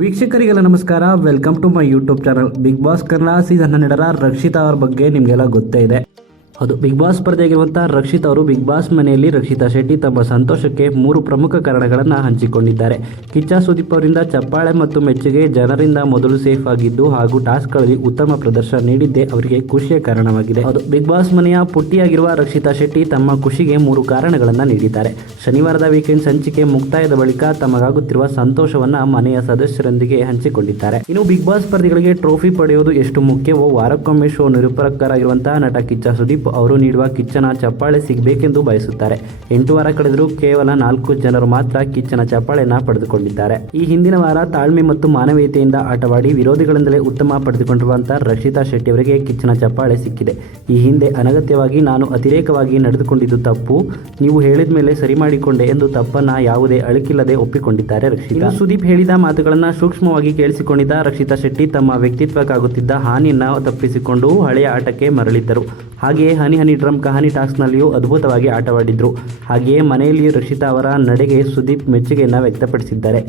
ವೀಕ್ಷಕರಿಗೆಲ್ಲ ನಮಸ್ಕಾರ. Welcome to my YouTube channel. Bigg Boss Kannada season 12ರ ರಕ್ಷಿತಾ ಅವ್ರ ಬಗ್ಗೆ ನಿಮಗೆಲ್ಲ ಗೊತ್ತೇ ಇದೆ. ಹೌದು, ಬಿಗ್ ಬಾಸ್ ಸ್ಪರ್ಧೆಯಾಗಿರುವಂತಹ ರಕ್ಷಿತ್ ಅವರು ಬಿಗ್ ಬಾಸ್ ಮನೆಯಲ್ಲಿ ರಕ್ಷಿತಾ ಶೆಟ್ಟಿ ತಮ್ಮ ಸಂತೋಷಕ್ಕೆ 3 ಪ್ರಮುಖ ಕಾರಣಗಳನ್ನು ಹಂಚಿಕೊಂಡಿದ್ದಾರೆ. ಕಿಚ್ಚ ಸುದೀಪ್ ಅವರಿಂದ ಚಪ್ಪಾಳೆ ಮತ್ತು ಮೆಚ್ಚುಗೆ, ಜನರಿಂದ ಮೊದಲು ಸೇಫ್ ಆಗಿದ್ದು ಹಾಗೂ ಟಾಸ್ಕ್ಗಳಲ್ಲಿ ಉತ್ತಮ ಪ್ರದರ್ಶನ ನೀಡಿದ್ದೇ ಅವರಿಗೆ ಖುಷಿಯ ಕಾರಣವಾಗಿದೆ. ಹೌದು, ಬಿಗ್ ಬಾಸ್ ಮನೆಯ ಪುಟ್ಟಿಯಾಗಿರುವ ರಕ್ಷಿತಾ ಶೆಟ್ಟಿ ತಮ್ಮ ಖುಷಿಗೆ 3 ಕಾರಣಗಳನ್ನು ನೀಡಿದ್ದಾರೆ. ಶನಿವಾರದ ವೀಕೆಂಡ್ ಸಂಚಿಕೆ ಮುಕ್ತಾಯದ ಬಳಿಕ ತಮಗಾಗುತ್ತಿರುವ ಸಂತೋಷವನ್ನ ಮನೆಯ ಸದಸ್ಯರೊಂದಿಗೆ ಹಂಚಿಕೊಂಡಿದ್ದಾರೆ. ಇನ್ನು ಬಿಗ್ ಬಾಸ್ ಸ್ಪರ್ಧಿಗಳಿಗೆ ಟ್ರೋಫಿ ಪಡೆಯುವುದು ಎಷ್ಟು ಮುಖ್ಯವೋ ವಾರಕ್ಕೊಮ್ಮೆ ಶೋ ನಿರೂಪಕರಾಗಿರುವಂತಹ ನಟ ಕಿಚ್ಚ ಸುದೀಪ್ ಅವರು ನೀಡುವ ಕಿಚ್ಚನ ಚಪ್ಪಾಳೆ ಸಿಗಬೇಕೆಂದು ಬಯಸುತ್ತಾರೆ. 8 ವಾರ ಕಳೆದರೂ ಕೇವಲ 4 ಜನರು ಮಾತ್ರ ಕಿಚ್ಚನ ಚಪ್ಪಾಳೆನ ಪಡೆದುಕೊಂಡಿದ್ದಾರೆ. ಈ ಹಿಂದಿನ ವಾರ ತಾಳ್ಮೆ ಮತ್ತು ಮಾನವೀಯತೆಯಿಂದ ಆಟವಾಡಿ ವಿರೋಧಿಗಳಿಂದಲೇ ಉತ್ತಮ ಪಡೆದುಕೊಂಡಿರುವಂತಹ ರಕ್ಷಿತಾ ಶೆಟ್ಟಿ ಅವರಿಗೆ ಕಿಚ್ಚನ ಚಪ್ಪಾಳೆ ಸಿಕ್ಕಿದೆ. ಈ ಹಿಂದೆ ಅನಗತ್ಯವಾಗಿ ನಾನು ಅತಿರೇಕವಾಗಿ ನಡೆದುಕೊಂಡಿದ್ದು ತಪ್ಪು, ನೀವು ಹೇಳಿದ ಮೇಲೆ ಸರಿ ಮಾಡಿಕೊಂಡೆ ಎಂದು ತಪ್ಪನ್ನ ಯಾವುದೇ ಅಳುಕಿಲ್ಲದೆ ಒಪ್ಪಿಕೊಂಡಿದ್ದಾರೆ ರಕ್ಷಿತಾ. ಸುದೀಪ್ ಹೇಳಿದ ಮಾತುಗಳನ್ನ ಸೂಕ್ಷ್ಮವಾಗಿ ಕೇಳಿಸಿಕೊಂಡಿದ್ದ ರಕ್ಷಿತಾ ಶೆಟ್ಟಿ ತಮ್ಮ ವ್ಯಕ್ತಿತ್ವಕ್ಕಾಗುತ್ತಿದ್ದ ಹಾನಿಯನ್ನ ತಪ್ಪಿಸಿಕೊಂಡು ಹಳೆಯ ಆಟಕ್ಕೆ ಮರಳಿದ್ದರು. ಹಾಗೆಯೇ ಹನಿ ಹನಿ ಡ್ರಮ್ ಕಹಾನಿ ಟಾಸ್ಕ್ನಲ್ಲಿಯೂ ಅದ್ಭುತವಾಗಿ ಆಟವಾಡಿದ್ರು. ಹಾಗೆಯೇ ಮನೆಯಲ್ಲಿಯೂ ರಕ್ಷಿತಾ ಅವರ ನಡೆಗೆ ಸುದೀಪ್ ಮೆಚ್ಚುಗೆಯನ್ನು ವ್ಯಕ್ತಪಡಿಸಿದ್ದಾರೆ.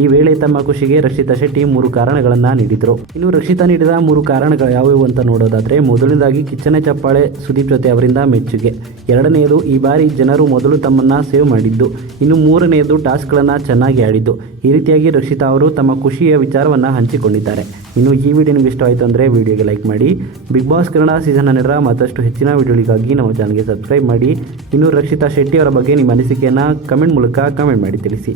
ಈ ವೇಳೆ ತಮ್ಮ ಖುಷಿಗೆ ರಕ್ಷಿತಾ ಶೆಟ್ಟಿ 3 ಕಾರಣಗಳನ್ನು ನೀಡಿದರು. ಇನ್ನು ರಕ್ಷಿತಾ ನೀಡಿದ 3 ಕಾರಣಗಳು ಯಾವುವು ಅಂತ ನೋಡೋದಾದ್ರೆ, ಮೊದಲನೇದಾಗಿ ಕಿಚ್ಚನ ಚಪ್ಪಾಳೆ, ಸುದೀಪ್ ಜೊತೆ ಅವರಿಂದ ಮೆಚ್ಚುಗೆ. ಎರಡನೆಯದು, ಈ ಬಾರಿ ಜನರು ಮೊದಲು ತಮ್ಮನ್ನ ಸೇವ್ ಮಾಡಿದ್ದು. ಇನ್ನು ಮೂರನೆಯದು, ಟಾಸ್ಕ್ಗಳನ್ನು ಚೆನ್ನಾಗಿ ಆಡಿದ್ದು. ಈ ರೀತಿಯಾಗಿ ರಕ್ಷಿತಾ ಅವರು ತಮ್ಮ ಖುಷಿಯ ವಿಚಾರವನ್ನು ಹಂಚಿಕೊಂಡಿದ್ದಾರೆ. ಇನ್ನು ಈ ವಿಡಿಯೋ ನಿಮಗೆ ಇಷ್ಟವಾಯಿತು ಅಂದರೆ ವಿಡಿಯೋಗೆ ಲೈಕ್ ಮಾಡಿ. ಬಿಗ್ ಬಾಸ್ ಕನ್ನಡ ಸೀಸನ್ 12ರ ಮತ್ತಷ್ಟು ಹೆಚ್ಚಿನ ವಿಡಿಯೋಗಳಿಗಾಗಿ ನಮ್ಮ ಚಾನಲ್ಗೆ ಸಬ್ಸ್ಕ್ರೈಬ್ ಮಾಡಿ. ಇನ್ನು ರಕ್ಷಿತಾ ಶೆಟ್ಟಿ ಅವರ ಬಗ್ಗೆ ನಿಮ್ಮ ಅನಿಸಿಕೆಯನ್ನು ಕಮೆಂಟ್ ಮೂಲಕ ಕಮೆಂಟ್ ಮಾಡಿ ತಿಳಿಸಿ.